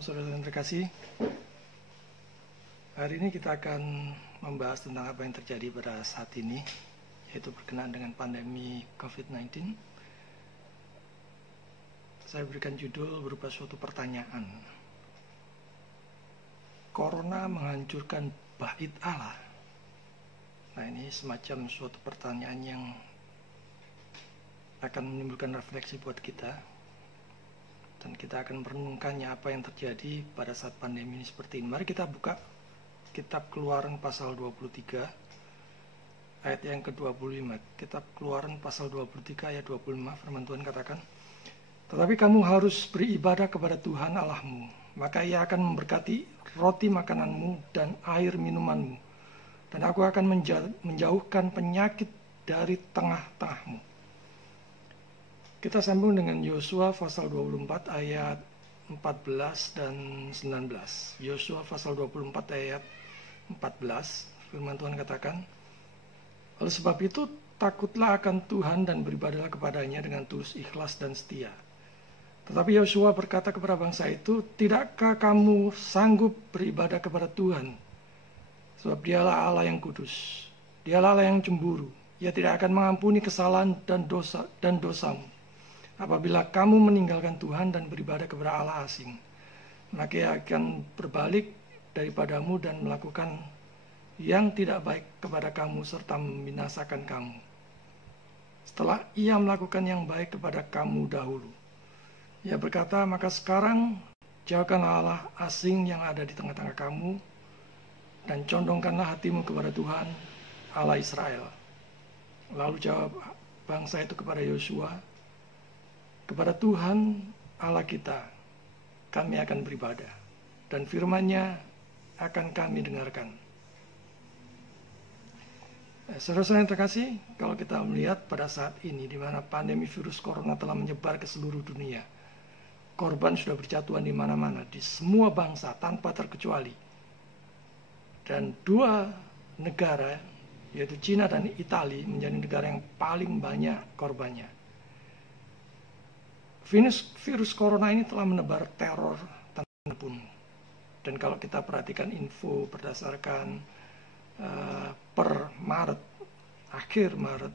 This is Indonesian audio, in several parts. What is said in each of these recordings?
Shalom saudara yang terkasih. Hari ini kita akan membahas tentang apa yang terjadi pada saat ini, yaitu berkenaan dengan pandemi COVID-19. Saya berikan judul berupa suatu pertanyaan. Corona menghancurkan bait Allah. Nah, ini semacam suatu pertanyaan yang akan menimbulkan refleksi buat kita. Dan kita akan merenungkannya apa yang terjadi pada saat pandemi ini seperti ini. Mari kita buka kitab Keluaran pasal 23 ayat yang ke-25. Kitab Keluaran pasal 23 ayat 25, firman Tuhan katakan, "Tetapi kamu harus beribadah kepada Tuhan Allahmu, maka Ia akan memberkati roti makananmu dan air minumanmu, dan aku akan menjauhkan penyakit dari tengah-tengahmu." Kita sambung dengan Yosua pasal 24 ayat 14 dan 19. Yosua pasal 24 ayat 14, firman Tuhan katakan, "Oleh sebab itu takutlah akan Tuhan dan beribadahlah kepadanya dengan tulus ikhlas dan setia." Tetapi Yosua berkata kepada bangsa itu, "Tidakkah kamu sanggup beribadah kepada Tuhan? Sebab Dialah Allah yang kudus, Dialah Allah yang cemburu. Ia tidak akan mengampuni kesalahan dan dosamu. Apabila kamu meninggalkan Tuhan dan beribadah kepada Allah asing, maka Ia akan berbalik daripadamu dan melakukan yang tidak baik kepada kamu serta membinasakan kamu, setelah Ia melakukan yang baik kepada kamu dahulu." Ia berkata, "Maka sekarang jauhkanlah Allah asing yang ada di tengah-tengah kamu, dan condongkanlah hatimu kepada Tuhan Allah Israel." Lalu jawab bangsa itu kepada Yosua, "Kepada Tuhan Allah kita, kami akan beribadah, dan firman-Nya akan kami dengarkan." Saudara-saudara yang terkasih, kalau kita melihat pada saat ini, di mana pandemi virus corona telah menyebar ke seluruh dunia, korban sudah berjatuhan di mana-mana, di semua bangsa tanpa terkecuali. Dan dua negara, yaitu Cina dan Italia, menjadi negara yang paling banyak korbannya. Virus corona ini telah menebar teror tanpa bunuh. Dan kalau kita perhatikan info berdasarkan per Maret, akhir Maret,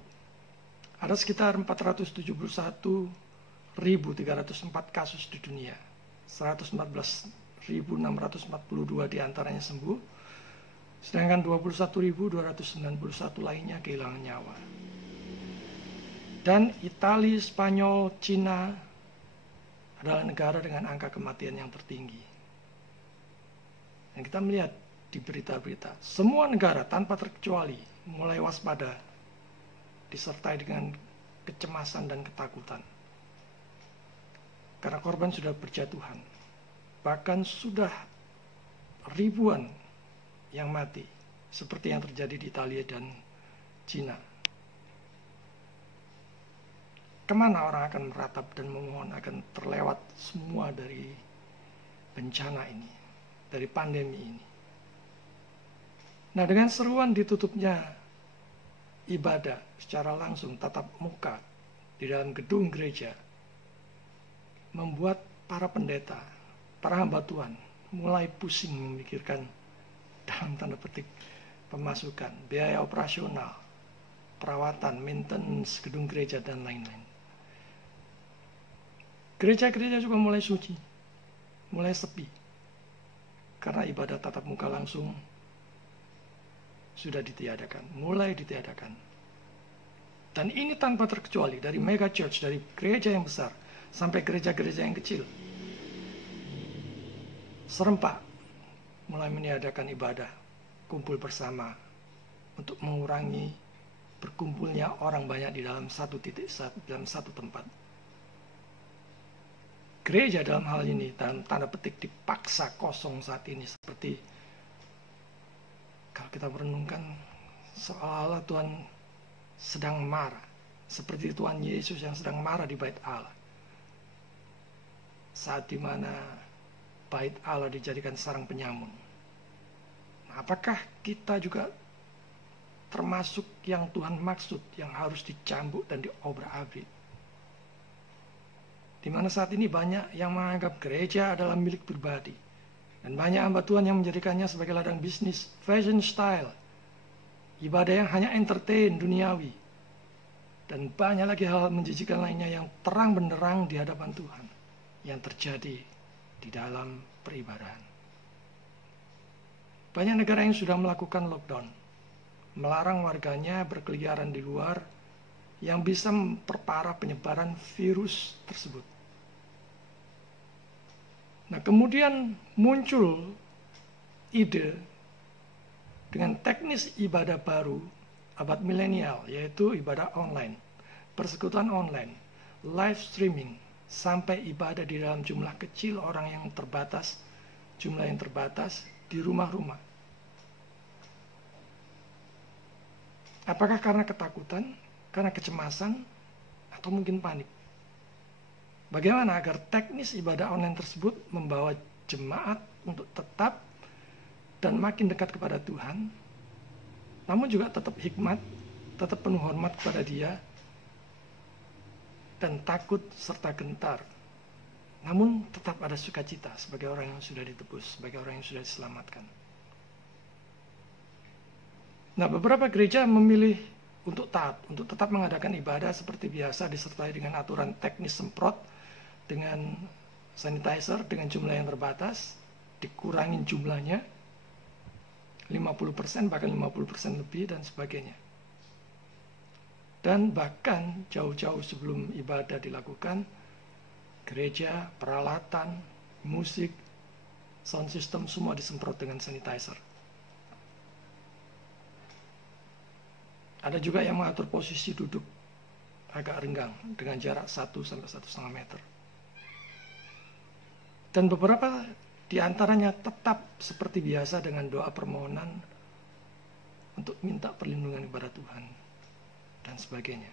ada sekitar 471.304 kasus di dunia. 114.642 diantaranya sembuh, sedangkan 21.291 lainnya kehilangan nyawa. Dan Italia, Spanyol, Cina adalah negara dengan angka kematian yang tertinggi. Dan kita melihat di berita-berita, semua negara tanpa terkecuali mulai waspada, disertai dengan kecemasan dan ketakutan. Karena korban sudah berjatuhan. Bahkan sudah ribuan yang mati, seperti yang terjadi di Italia dan Cina. Kemana orang akan meratap dan memohon akan terlewat semua dari bencana ini, dari pandemi ini. Nah, dengan seruan ditutupnya ibadah secara langsung tatap muka di dalam gedung gereja, membuat para pendeta, para hamba Tuhan mulai pusing memikirkan, dalam tanda petik, pemasukan, biaya operasional, perawatan, maintenance gedung gereja, dan lain-lain. Gereja-gereja juga mulai suci, mulai sepi, karena ibadah tatap muka langsung sudah ditiadakan, mulai ditiadakan. Dan ini tanpa terkecuali, dari mega church, dari gereja yang besar, sampai gereja-gereja yang kecil. Serempak mulai meniadakan ibadah, kumpul bersama, untuk mengurangi berkumpulnya orang banyak di dalam satu titik, dalam satu tempat. Gereja dalam hal ini, dalam tanda petik, dipaksa kosong saat ini, seperti kalau kita merenungkan, seolah-olah Tuhan sedang marah, seperti Tuhan Yesus yang sedang marah di bait Allah, saat dimana bait Allah dijadikan sarang penyamun. Nah, apakah kita juga termasuk yang Tuhan maksud, yang harus dicambuk dan diobrak-abrik? di mana saat ini banyak yang menganggap gereja adalah milik pribadi. Dan banyak hamba Tuhan yang menjadikannya sebagai ladang bisnis, fashion style, ibadah yang hanya entertain, duniawi. Dan banyak lagi hal menjijikan lainnya yang terang benderang di hadapan Tuhan yang terjadi di dalam peribadahan. Banyak negara yang sudah melakukan lockdown, melarang warganya berkeliaran di luar yang bisa memperparah penyebaran virus tersebut. Nah, kemudian muncul ide dengan teknis ibadah baru abad milenial, yaitu ibadah online, persekutuan online, live streaming, sampai ibadah di dalam jumlah kecil orang yang terbatas, jumlah yang terbatas di rumah-rumah. Apakah karena ketakutan, karena kecemasan, atau mungkin panik? Bagaimana agar teknis ibadah online tersebut membawa jemaat untuk tetap dan makin dekat kepada Tuhan, namun juga tetap hikmat, tetap penuh hormat kepada Dia, dan takut serta gentar, namun tetap ada sukacita sebagai orang yang sudah ditebus, sebagai orang yang sudah diselamatkan. Nah, beberapa gereja memilih untuk taat, untuk tetap mengadakan ibadah seperti biasa disertai dengan aturan teknis semprot, dengan sanitizer, dengan jumlah yang terbatas, dikurangin jumlahnya, 50%, bahkan 50% lebih, dan sebagainya. Dan bahkan jauh-jauh sebelum ibadah dilakukan, gereja, peralatan, musik, sound system semua disemprot dengan sanitizer. Ada juga yang mengatur posisi duduk agak renggang dengan jarak 1-1,5 meter. Dan beberapa di antaranya tetap seperti biasa dengan doa permohonan untuk minta perlindungan kepada Tuhan dan sebagainya.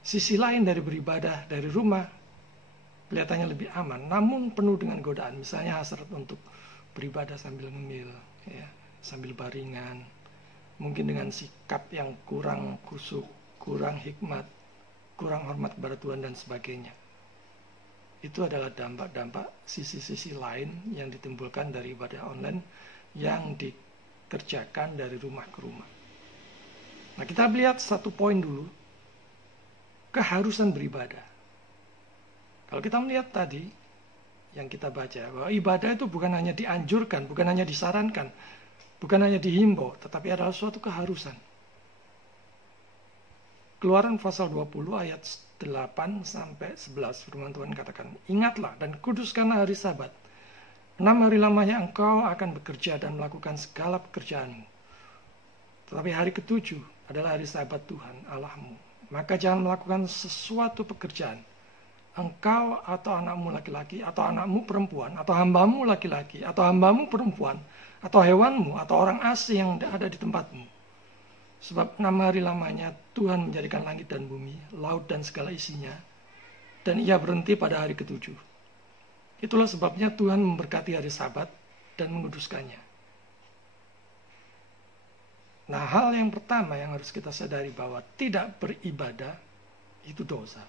Sisi lain dari beribadah dari rumah kelihatannya lebih aman, namun penuh dengan godaan. Misalnya hasrat untuk beribadah sambil ngemil, ya, sambil baringan, mungkin dengan sikap yang kurang khusyuk, kurang hikmat, kurang hormat kepada Tuhan dan sebagainya. Itu adalah dampak-dampak sisi-sisi lain yang ditimbulkan dari ibadah online yang dikerjakan dari rumah ke rumah. Nah, kita lihat satu poin dulu, keharusan beribadah. Kalau kita melihat tadi yang kita baca, bahwa ibadah itu bukan hanya dianjurkan, bukan hanya disarankan, bukan hanya dihimbau, tetapi adalah suatu keharusan. Keluaran pasal 20 ayat 8-11 firman Tuhan katakan, ingatlah dan kuduskanlah hari Sabat. 6 hari lamanya engkau akan bekerja dan melakukan segala pekerjaanmu. Tetapi hari ke-7 adalah hari Sabat Tuhan Allahmu. Maka jangan melakukan sesuatu pekerjaan. Engkau atau anakmu laki-laki, atau anakmu perempuan, atau hambamu laki-laki, atau hambamu perempuan, atau hewanmu, atau orang asing yang ada di tempatmu. Sebab 6 hari lamanya Tuhan menjadikan langit dan bumi, laut dan segala isinya, dan Ia berhenti pada hari ke-7. Itulah sebabnya Tuhan memberkati hari Sabat dan menguduskannya. Nah, hal yang pertama yang harus kita sadari bahwa tidak beribadah itu dosa.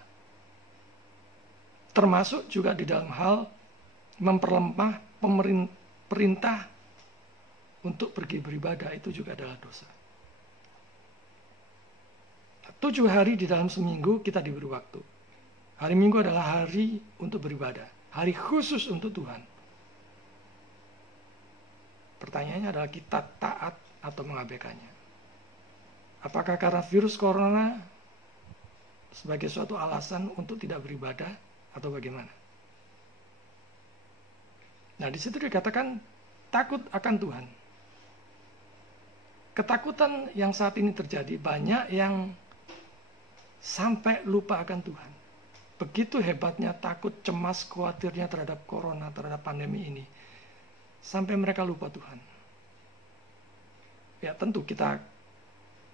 Termasuk juga di dalam hal memperlemah perintah untuk pergi beribadah, itu juga adalah dosa. 7 hari di dalam seminggu kita diberi waktu. Hari Minggu adalah hari untuk beribadah, hari khusus untuk Tuhan. Pertanyaannya adalah kita taat atau mengabaikannya. Apakah karena virus corona sebagai suatu alasan untuk tidak beribadah atau bagaimana? Nah, di situ dikatakan takut akan Tuhan. Ketakutan yang saat ini terjadi, banyak yang sampai lupa akan Tuhan. Begitu hebatnya takut, cemas, khawatirnya terhadap corona, terhadap pandemi ini, sampai mereka lupa Tuhan. Ya, tentu kita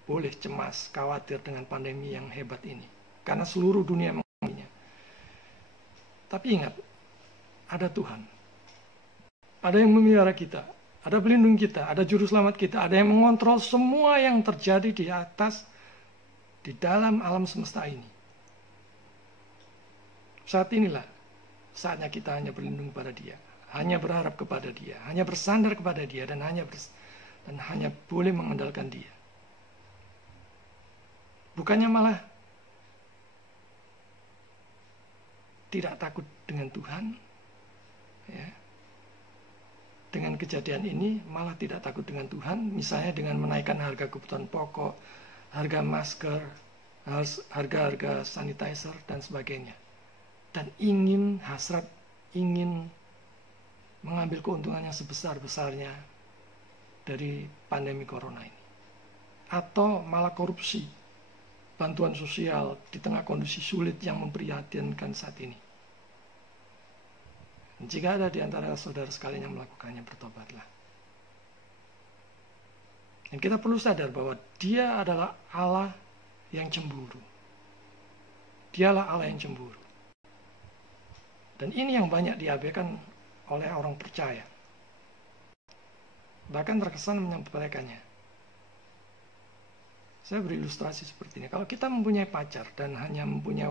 boleh cemas, khawatir dengan pandemi yang hebat ini, karena seluruh dunia mengalaminya. Tapi ingat, ada Tuhan. Ada yang memelihara kita, ada pelindung kita, ada juru selamat kita, ada yang mengontrol semua yang terjadi di atas, di dalam alam semesta ini. Saat inilah saatnya kita hanya berlindung pada Dia, hanya berharap kepada Dia, hanya bersandar kepada Dia, dan hanya boleh mengandalkan Dia. Bukannya malah tidak takut dengan Tuhan, ya. Dengan kejadian ini malah tidak takut dengan Tuhan, misalnya dengan menaikkan harga kebutuhan pokok, harga masker, harga sanitizer, dan sebagainya. Dan hasrat ingin mengambil keuntungan yang sebesar-besarnya dari pandemi corona ini. Atau malah korupsi bantuan sosial di tengah kondisi sulit yang memprihatinkan saat ini. Jika ada di antara saudara sekalian yang melakukannya, bertobatlah. Dan kita perlu sadar bahwa Dia adalah Allah yang cemburu. Dialah Allah yang cemburu. Dan ini yang banyak diabaikan oleh orang percaya. Bahkan terkesan menyampaikannya. Saya beri ilustrasi seperti ini. Kalau kita mempunyai pacar dan hanya mempunyai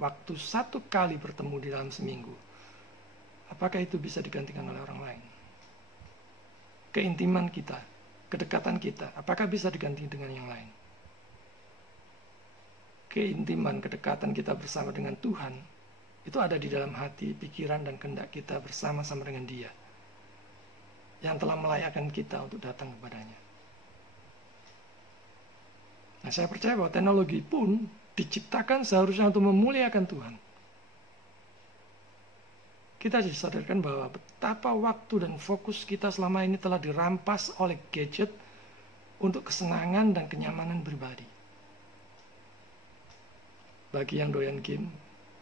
waktu 1 kali bertemu di dalam seminggu, apakah itu bisa digantikan oleh orang lain? Keintiman kita, kedekatan kita, apakah bisa diganti dengan yang lain? Keintiman, kedekatan kita bersama dengan Tuhan, itu ada di dalam hati, pikiran, dan kehendak kita bersama-sama dengan Dia, yang telah melayakkan kita untuk datang kepadanya. Nah, saya percaya bahwa teknologi pun diciptakan seharusnya untuk memuliakan Tuhan. Kita disadarkan bahwa betapa waktu dan fokus kita selama ini telah dirampas oleh gadget untuk kesenangan dan kenyamanan pribadi. Bagi yang doyan game,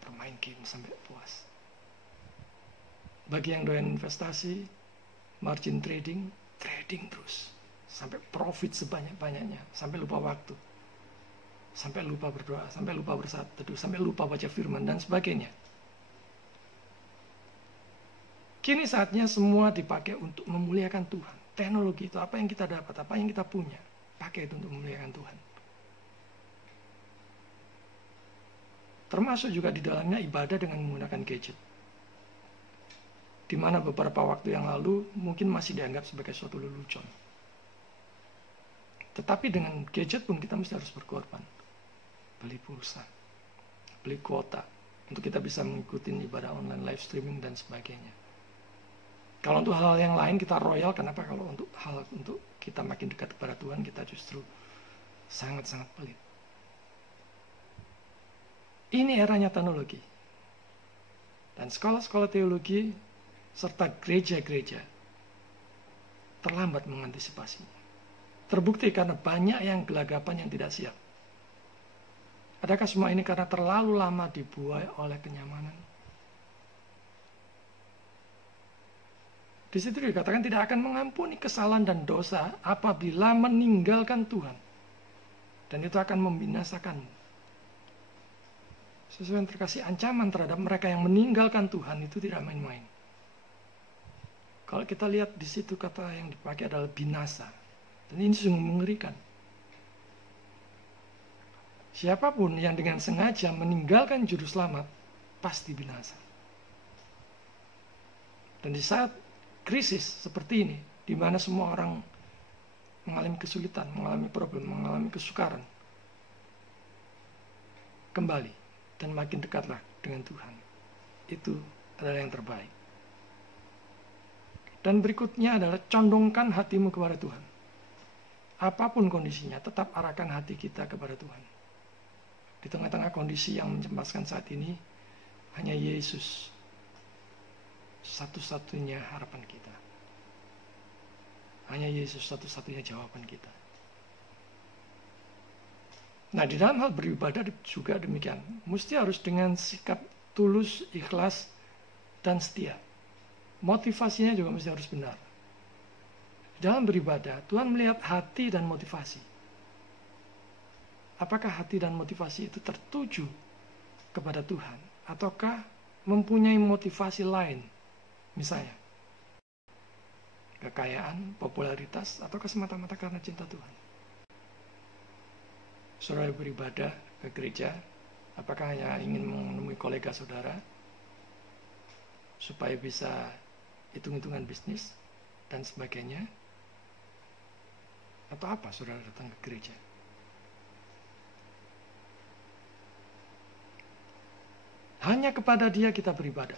bermain game sampai puas. Bagi yang doyan investasi, margin trading terus. Sampai profit sebanyak-banyaknya, sampai lupa waktu. Sampai lupa berdoa, sampai lupa bersaat teduh, sampai lupa baca firman, dan sebagainya. Kini saatnya semua dipakai untuk memuliakan Tuhan. Teknologi itu apa yang kita dapat, apa yang kita punya, pakai itu untuk memuliakan Tuhan. Termasuk juga di dalamnya ibadah dengan menggunakan gadget. Di mana beberapa waktu yang lalu mungkin masih dianggap sebagai suatu lelucon. Tetapi dengan gadget pun kita mesti harus berkorban. Beli pulsa, beli kuota, untuk kita bisa mengikuti ibadah online, live streaming, dan sebagainya. Kalau untuk hal yang lain kita royal, kenapa kalau untuk kita makin dekat kepada Tuhan, kita justru sangat-sangat pelit. Ini eranya teknologi. Dan sekolah-sekolah teologi serta gereja-gereja terlambat mengantisipasinya. Terbukti karena banyak yang gelagapan yang tidak siap. Adakah semua ini karena terlalu lama dibuai oleh kenyamanan? Di situ dikatakan tidak akan mengampuni kesalahan dan dosa apabila meninggalkan Tuhan. Dan itu akan membinasakanmu. Sesuai yang terkasih, ancaman terhadap mereka yang meninggalkan Tuhan itu tidak main-main. Kalau kita lihat di situ kata yang dipakai adalah binasa. Dan ini sungguh mengerikan. Siapapun yang dengan sengaja meninggalkan juru selamat pasti binasa. Dan di saat krisis seperti ini, di mana semua orang mengalami kesulitan, mengalami problem, mengalami kesukaran, kembali dan makin dekatlah dengan Tuhan. Itu adalah yang terbaik. Dan berikutnya adalah condongkan hatimu kepada Tuhan. Apapun kondisinya, tetap arahkan hati kita kepada Tuhan. Di tengah-tengah kondisi yang mencemaskan saat ini, hanya Yesus satu-satunya harapan kita. Hanya Yesus satu-satunya jawaban kita. Nah, di dalam hal beribadah juga demikian. Mesti harus dengan sikap tulus, ikhlas, dan setia. Motivasinya juga mesti harus benar. Dalam beribadah, Tuhan melihat hati dan motivasi. Apakah hati dan motivasi itu tertuju kepada Tuhan? Ataukah mempunyai motivasi lain? Misalnya, kekayaan, popularitas, ataukah semata-mata karena cinta Tuhan? Saudara beribadah ke gereja, Apakah hanya ingin menemui kolega saudara supaya bisa hitung-hitungan bisnis dan sebagainya? Atau apa saudara datang ke gereja? Hanya kepada Dia kita beribadah.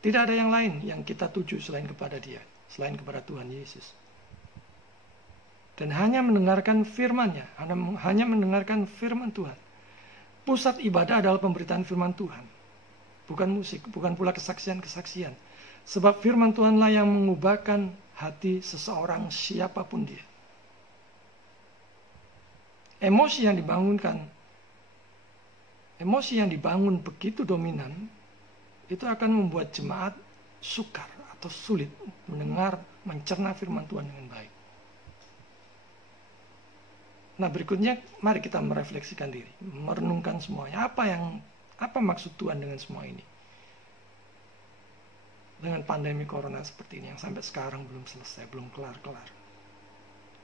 Tidak ada yang lain yang kita tuju selain kepada Dia, selain kepada Tuhan Yesus. Dan hanya mendengarkan firman-Nya, hanya mendengarkan firman Tuhan. Pusat ibadah adalah pemberitaan firman Tuhan. Bukan musik, bukan pula kesaksian-kesaksian. Sebab firman Tuhanlah yang mengubahkan hati seseorang siapapun dia. Emosi yang dibangun begitu dominan, itu akan membuat jemaat sukar atau sulit mendengar, mencerna firman Tuhan dengan baik. Nah, berikutnya mari kita merefleksikan diri, merenungkan semuanya. Apa maksud Tuhan dengan semua ini? Dengan pandemi corona seperti ini yang sampai sekarang belum selesai, belum kelar-kelar.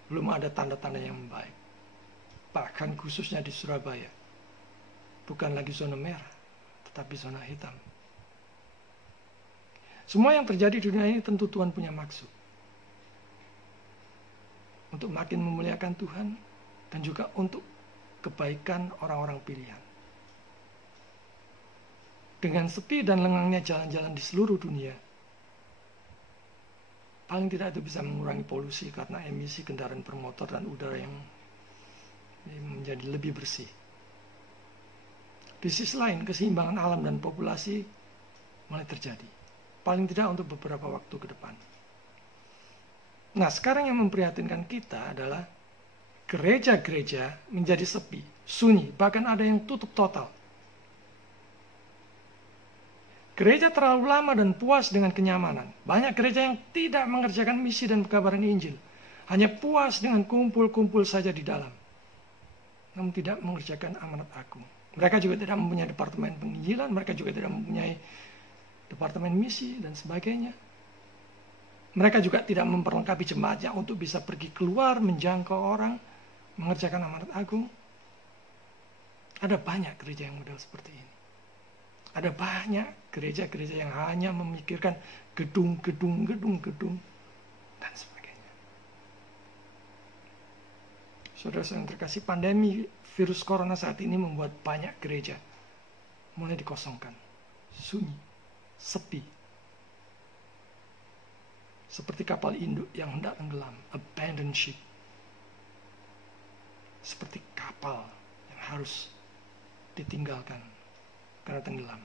Belum ada tanda-tanda yang baik. Bahkan khususnya di Surabaya, bukan lagi zona merah, tetapi zona hitam. Semua yang terjadi di dunia ini tentu Tuhan punya maksud. Untuk makin memuliakan Tuhan, dan juga untuk kebaikan orang-orang pilihan. Dengan sepi dan lengangnya jalan-jalan di seluruh dunia, paling tidak itu bisa mengurangi polusi karena emisi kendaraan bermotor dan udara yang menjadi lebih bersih. Di sisi lain, keseimbangan alam dan populasi mulai terjadi. Paling tidak untuk beberapa waktu ke depan. Nah, sekarang yang memprihatinkan kita adalah gereja-gereja menjadi sepi, sunyi, bahkan ada yang tutup total. Gereja terlalu lama dan puas dengan kenyamanan. Banyak gereja yang tidak mengerjakan misi dan pekabaran Injil. Hanya puas dengan kumpul-kumpul saja di dalam. Namun tidak mengerjakan amanat agung. Mereka juga tidak mempunyai departemen penginjilan, mereka juga tidak mempunyai departemen misi dan sebagainya. Mereka juga tidak memperlengkapi jemaatnya untuk bisa pergi keluar, menjangkau orang, mengerjakan amanat agung. Ada banyak gereja yang model seperti ini. Ada banyak gereja-gereja yang hanya memikirkan gedung, dan sebagainya. Saudara-saudara yang terkasih, pandemi virus corona saat ini membuat banyak gereja mulai dikosongkan, sunyi, sepi. Seperti kapal induk yang hendak tenggelam, abandoned ship. Seperti kapal yang harus ditinggalkan karena tenggelam.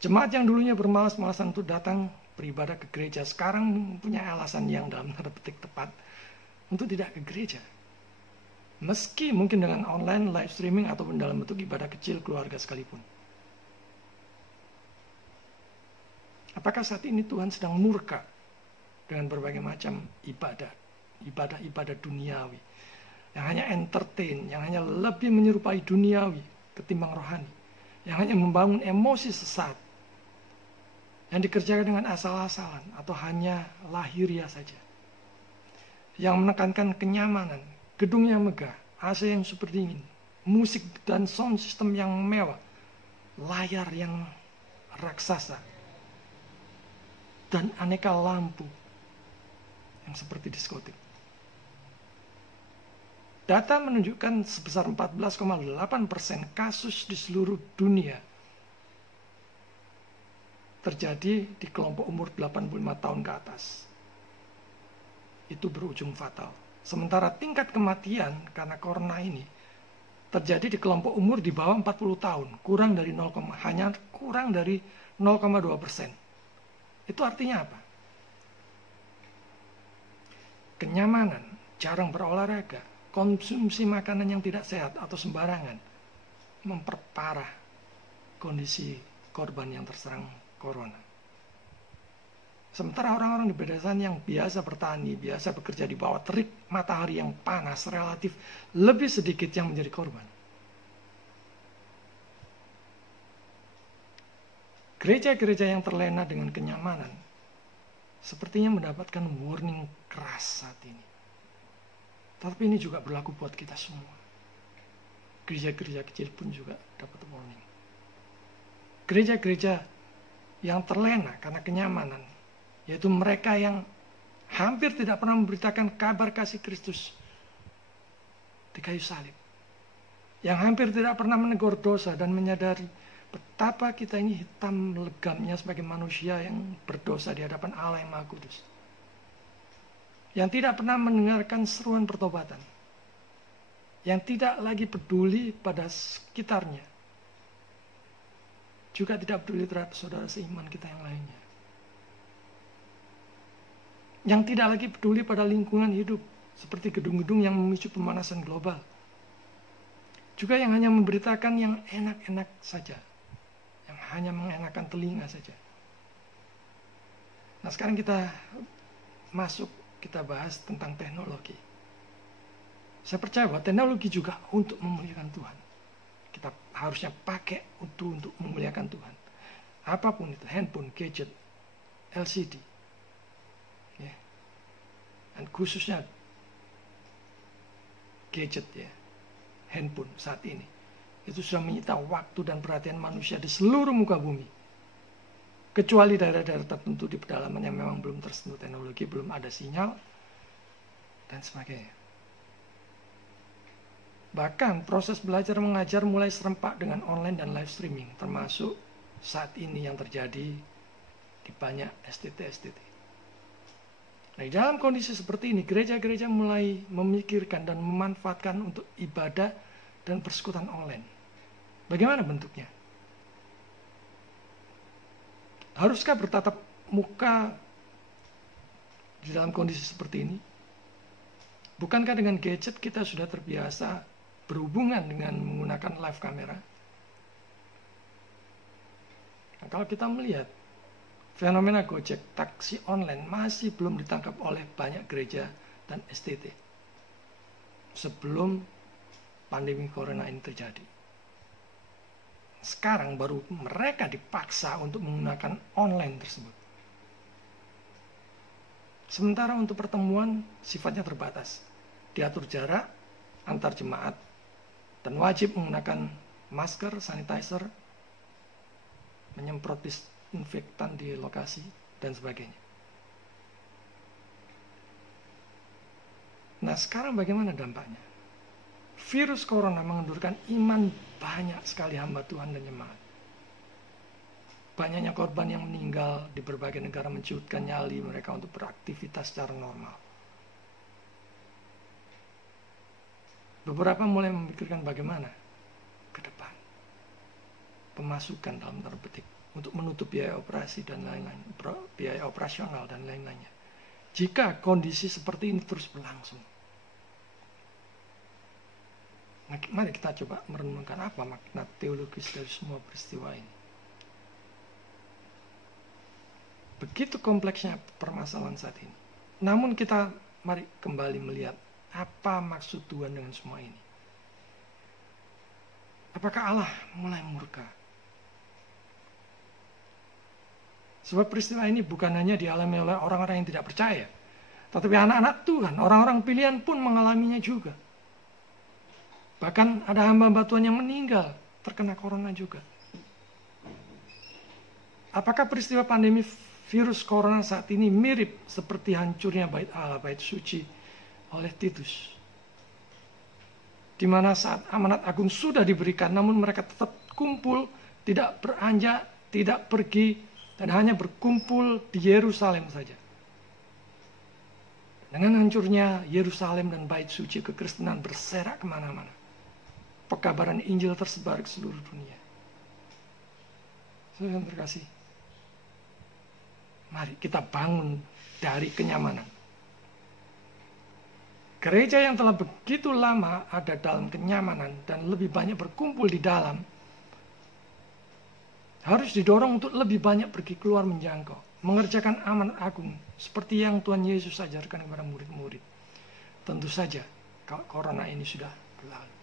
Jemaat yang dulunya bermalas-malasan untuk datang beribadah ke gereja, sekarang punya alasan yang dalam tanda petik tepat untuk tidak ke gereja. Meski mungkin dengan online, live streaming, ataupun dalam bentuk ibadah kecil keluarga sekalipun. Apakah saat ini Tuhan sedang murka dengan berbagai macam ibadah duniawi, yang hanya entertain, yang hanya lebih menyerupai duniawi ketimbang rohani, yang hanya membangun emosi sesat, yang dikerjakan dengan asal-asalan atau hanya lahiriah saja, yang menekankan kenyamanan, gedung yang megah, AC yang super dingin, musik dan sound system yang mewah, layar yang raksasa, dan aneka lampu yang seperti diskotik. Data menunjukkan sebesar 14,8% kasus di seluruh dunia terjadi di kelompok umur 85 tahun ke atas. Itu berujung fatal. Sementara tingkat kematian karena corona ini terjadi di kelompok umur di bawah 40 tahun, hanya kurang dari 0,2%. Itu artinya apa? Kenyamanan, jarang berolahraga, konsumsi makanan yang tidak sehat atau sembarangan memperparah kondisi korban yang terserang corona. Sementara orang-orang di pedesaan yang biasa bertani, biasa bekerja di bawah terik matahari yang panas, relatif lebih sedikit yang menjadi korban. Gereja-gereja yang terlena dengan kenyamanan sepertinya mendapatkan warning keras saat ini. Tapi ini juga berlaku buat kita semua. gereja-gereja kecil pun juga dapat warning. Gereja-gereja yang terlena karena kenyamanan, yaitu mereka yang hampir tidak pernah memberitakan kabar kasih Kristus di kayu salib, yang hampir tidak pernah menegur dosa dan menyadari betapa kita ini hitam legamnya sebagai manusia yang berdosa di hadapan Allah yang Maha Kudus, yang tidak pernah mendengarkan seruan pertobatan, yang tidak lagi peduli pada sekitarnya, juga tidak peduli terhadap saudara seiman kita yang lainnya, yang tidak lagi peduli pada lingkungan hidup seperti gedung-gedung yang memicu pemanasan global, juga yang hanya memberitakan yang enak-enak saja, yang hanya mengenakan telinga saja. Nah, sekarang kita bahas tentang teknologi. Saya percaya bahwa teknologi juga untuk memuliakan Tuhan. Kita harusnya pakai untuk memuliakan Tuhan. Apapun itu, handphone, gadget, LCD, ya. Dan khususnya gadget, ya, handphone saat ini, itu sudah menyita waktu dan perhatian manusia di seluruh muka bumi. Kecuali daerah-daerah tertentu di pedalaman yang memang belum tersentuh teknologi, belum ada sinyal, dan sebagainya. Bahkan proses belajar mengajar mulai serempak dengan online dan live streaming, termasuk saat ini yang terjadi di banyak STT. Nah, di dalam kondisi seperti ini, gereja-gereja mulai memikirkan dan memanfaatkan untuk ibadah dan persekutuan online. Bagaimana bentuknya? Haruskah bertatap muka di dalam kondisi seperti ini? Bukankah dengan gadget kita sudah terbiasa berhubungan dengan menggunakan live kamera? Nah, kalau kita melihat fenomena Gojek taksi online masih belum ditangkap oleh banyak gereja dan STT sebelum pandemi corona ini terjadi. Sekarang baru mereka dipaksa untuk menggunakan online tersebut. Sementara untuk pertemuan sifatnya terbatas, diatur jarak antar jemaat, dan wajib menggunakan masker, sanitizer, menyemprot disinfektan di lokasi, dan sebagainya. Nah, sekarang bagaimana dampaknya? Virus corona mengendurkan iman banyak sekali hamba Tuhan dan jemaat. Banyaknya korban yang meninggal di berbagai negara menciutkan nyali mereka untuk beraktivitas secara normal. Beberapa mulai memikirkan bagaimana ke depan pemasukan dalam tanda petik untuk menutup biaya operasi dan lain-lain, biaya operasional dan lain-lainnya. Jika kondisi seperti ini terus berlangsung, mari kita coba merenungkan apa makna teologis dari semua peristiwa ini. Begitu kompleksnya permasalahan saat ini. Namun kita mari kembali melihat apa maksud Tuhan dengan semua ini. Apakah Allah mulai murka? Sebab peristiwa ini bukan hanya dialami oleh orang-orang yang tidak percaya, tetapi anak-anak Tuhan, orang-orang pilihan pun mengalaminya juga. Bahkan ada hamba-hamba Tuhan yang meninggal terkena corona juga. Apakah peristiwa pandemi virus corona saat ini mirip seperti hancurnya bait Allah, bait suci oleh Titus? Di mana saat amanat agung sudah diberikan, namun mereka tetap kumpul, tidak beranjak, tidak pergi, dan hanya berkumpul di Yerusalem saja. Dengan hancurnya Yerusalem dan bait suci, kekristenan berserak kemana-mana. Pekabaran Injil tersebar ke seluruh dunia. Saudara yang terkasih, mari kita bangun dari kenyamanan. Gereja yang telah begitu lama ada dalam kenyamanan dan lebih banyak berkumpul di dalam, harus didorong untuk lebih banyak pergi keluar menjangkau, mengerjakan amanat agung seperti yang Tuhan Yesus ajarkan kepada murid-murid. Tentu saja kalau corona ini sudah berlalu.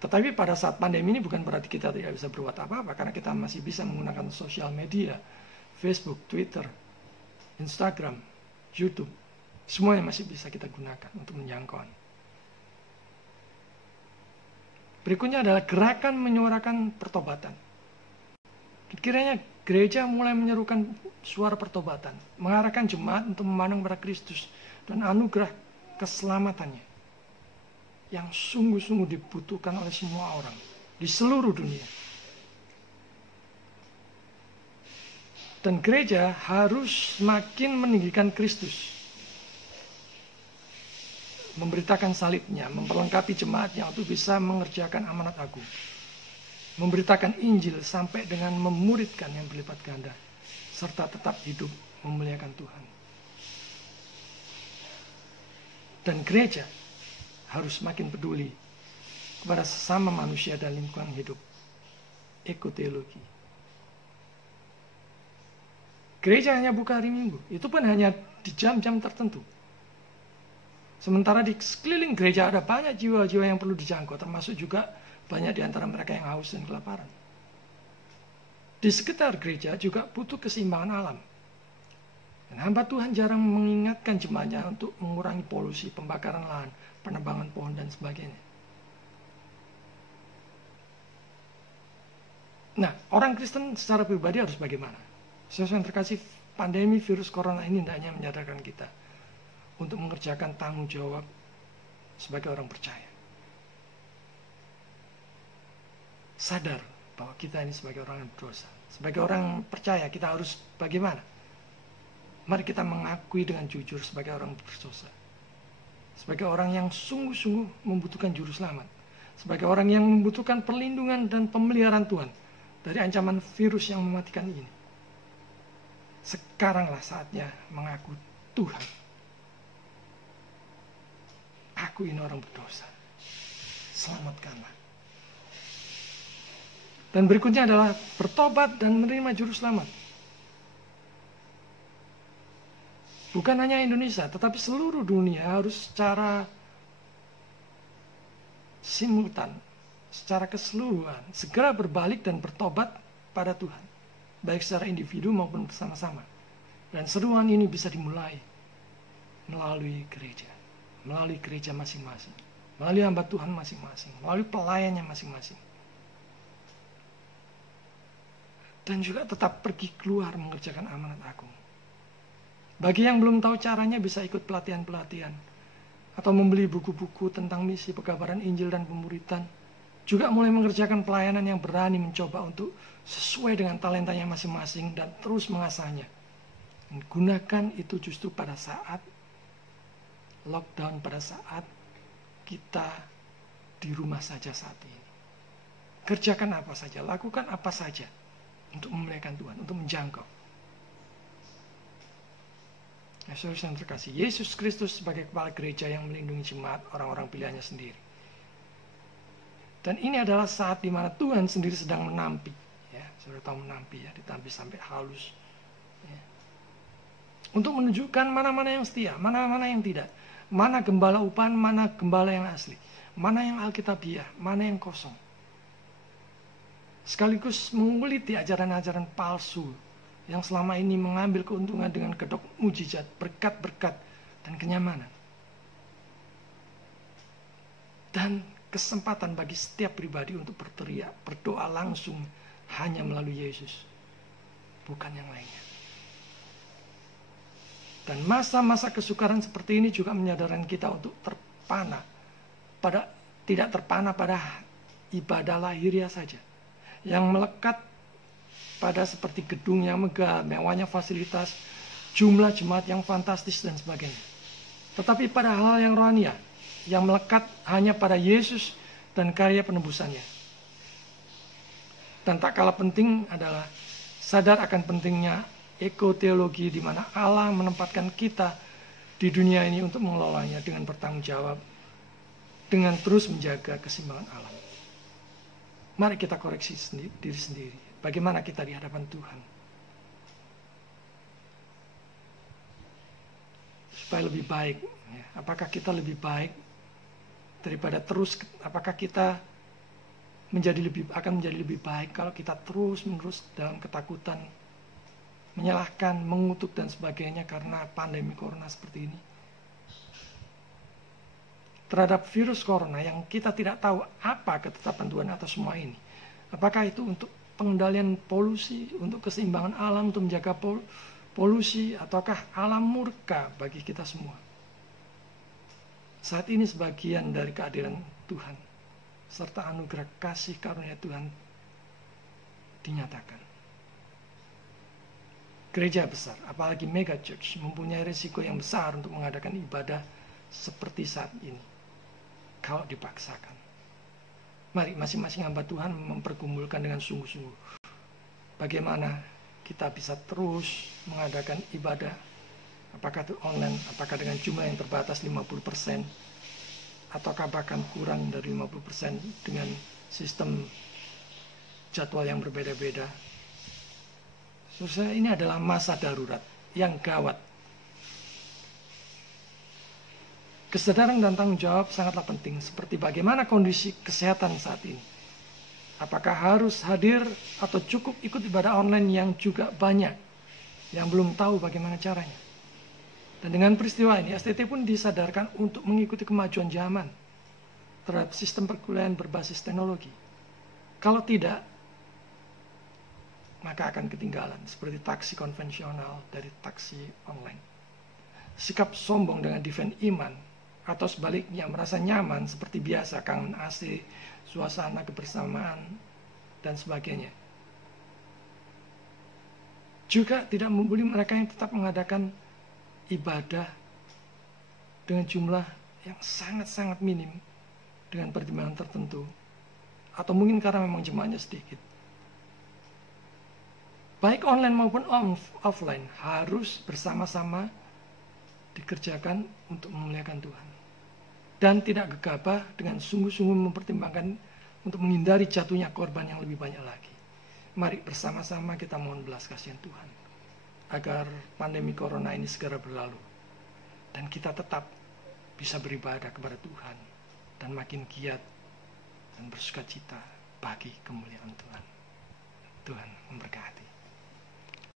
Tetapi pada saat pandemi ini bukan berarti kita tidak bisa berbuat apa-apa, karena kita masih bisa menggunakan sosial media, Facebook, Twitter, Instagram, YouTube. Semuanya masih bisa kita gunakan untuk menjangkau. Berikutnya adalah gerakan menyuarakan pertobatan. Kiranya gereja mulai menyerukan suara pertobatan, mengarahkan jemaat untuk memandang pada Kristus dan anugerah keselamatannya yang sungguh-sungguh dibutuhkan oleh semua orang di seluruh dunia. Dan gereja harus semakin meninggikan Kristus, memberitakan salibnya, memperlengkapi jemaatnya untuk bisa mengerjakan amanat agung, memberitakan Injil sampai dengan memuridkan yang berlipat ganda, serta tetap hidup memuliakan Tuhan. Dan gereja harus semakin peduli kepada sesama manusia dan lingkungan hidup. Ekoteologi. Gereja hanya buka hari Minggu, itu pun hanya di jam-jam tertentu. Sementara di sekeliling gereja ada banyak jiwa-jiwa yang perlu dijangkau, termasuk juga banyak di antara mereka yang haus dan kelaparan. Di sekitar gereja juga butuh keseimbangan alam. Dan hamba Tuhan jarang mengingatkan jemaatnya untuk mengurangi polusi, pembakaran lahan, penebangan pohon, dan sebagainya. Nah, orang Kristen secara pribadi harus bagaimana? Saudara yang terkasih, pandemi virus corona ini hendaknya menyadarkan kita untuk mengerjakan tanggung jawab sebagai orang percaya. Sadar bahwa kita ini sebagai orang yang berdosa. Sebagai orang percaya, kita harus bagaimana? Mari kita mengakui dengan jujur sebagai orang berdosa. Sebagai orang yang sungguh-sungguh membutuhkan juru selamat. Sebagai orang yang membutuhkan perlindungan dan pemeliharaan Tuhan dari ancaman virus yang mematikan ini. Sekaranglah saatnya mengaku, Tuhan, aku ini orang berdosa. Selamatkanlah. Dan berikutnya adalah bertobat dan menerima juru selamat. Bukan hanya Indonesia, tetapi seluruh dunia harus secara simultan, secara keseluruhan, segera berbalik dan bertobat pada Tuhan. Baik secara individu maupun bersama-sama. Dan seruan ini bisa dimulai melalui gereja masing-masing, melalui hamba Tuhan masing-masing, melalui pelayannya masing-masing. Dan juga tetap pergi keluar mengerjakan amanat agung. Bagi yang belum tahu caranya bisa ikut pelatihan-pelatihan atau membeli buku-buku tentang misi pekabaran Injil dan pemuritan. Juga mulai mengerjakan pelayanan yang berani mencoba untuk sesuai dengan talentanya masing-masing dan terus mengasahnya. Dan gunakan itu justru pada saat lockdown, pada saat kita di rumah saja saat ini. Kerjakan apa saja, lakukan apa saja untuk memuliakan Tuhan, untuk menjangkau. Saudara yang terkasih, Yesus Kristus sebagai kepala gereja yang melindungi jemaat orang-orang pilihannya sendiri. Dan ini adalah saat di mana Tuhan sendiri sedang menampi. Ya, saudara tahu menampi ya, ditampi sampai halus. Ya. Untuk menunjukkan mana-mana yang setia, mana-mana yang tidak. Mana gembala upahan, mana gembala yang asli. Mana yang alkitabiah, mana yang kosong. Sekaligus menguliti ajaran-ajaran palsu yang selama ini mengambil keuntungan dengan kedok mujizat, berkat-berkat, dan kenyamanan. Dan kesempatan bagi setiap pribadi untuk berteriak, berdoa langsung hanya melalui Yesus, bukan yang lainnya. Dan masa-masa kesukaran seperti ini juga menyadarkan kita untuk tidak terpana pada ibadah lahiriah saja, yang melekat pada seperti gedung yang megah, mewahnya fasilitas, jumlah jemaat yang fantastis dan sebagainya. Tetapi pada hal yang rohania, yang melekat hanya pada Yesus dan karya penebusannya. Dan tak kalah penting adalah sadar akan pentingnya ekoteologi di mana Allah menempatkan kita di dunia ini untuk mengelolanya dengan bertanggung jawab, dengan terus menjaga keseimbangan alam. Mari kita koreksi diri sendiri. Bagaimana kita di hadapan Tuhan? Supaya lebih baik. Ya. Apakah kita lebih baik daripada terus? Apakah kita akan menjadi lebih baik kalau kita terus-menerus dalam ketakutan, menyalahkan, mengutuk dan sebagainya karena pandemi corona seperti ini? terhadap virus corona yang kita tidak tahu apa ketetapan Tuhan atas semua ini. Apakah itu untuk pengendalian polusi, untuk keseimbangan alam, untuk menjaga polusi, ataukah alam murka bagi kita semua? Saat ini sebagian dari keadilan Tuhan serta anugerah kasih karunia Tuhan dinyatakan. Gereja besar, apalagi mega church, mempunyai risiko yang besar untuk mengadakan ibadah seperti saat ini, kalau dipaksakan. Mari masing-masing hamba Tuhan mempergumulkan dengan sungguh-sungguh bagaimana kita bisa terus mengadakan ibadah, apakah itu online, apakah dengan jumlah yang terbatas 50%, ataukah bahkan kurang dari 50% dengan sistem jadwal yang berbeda-beda. Saudara, ini adalah masa darurat yang gawat. Kesadaran dan tanggung jawab sangatlah penting, seperti bagaimana kondisi kesehatan saat ini. Apakah harus hadir atau cukup ikut ibadah online yang juga banyak yang belum tahu bagaimana caranya. Dan dengan peristiwa ini, STT pun disadarkan untuk mengikuti kemajuan zaman terhadap sistem perkuliahan berbasis teknologi. Kalau tidak, maka akan ketinggalan seperti taksi konvensional dari taksi online. Sikap sombong dengan defend iman atau sebaliknya merasa nyaman seperti biasa, kangen AC, suasana kebersamaan, dan sebagainya. Juga tidak membuli mereka yang tetap mengadakan ibadah dengan jumlah yang sangat-sangat minim dengan pertimbangan tertentu, atau mungkin karena memang jemaahnya sedikit. Baik online maupun offline harus bersama-sama dikerjakan untuk memuliakan Tuhan. Dan tidak gegabah dengan sungguh-sungguh mempertimbangkan untuk menghindari jatuhnya korban yang lebih banyak lagi. Mari bersama-sama kita mohon belas kasihan Tuhan, agar pandemi corona ini segera berlalu, dan kita tetap bisa beribadah kepada Tuhan, dan makin giat dan bersukacita bagi kemuliaan Tuhan. Tuhan memberkati.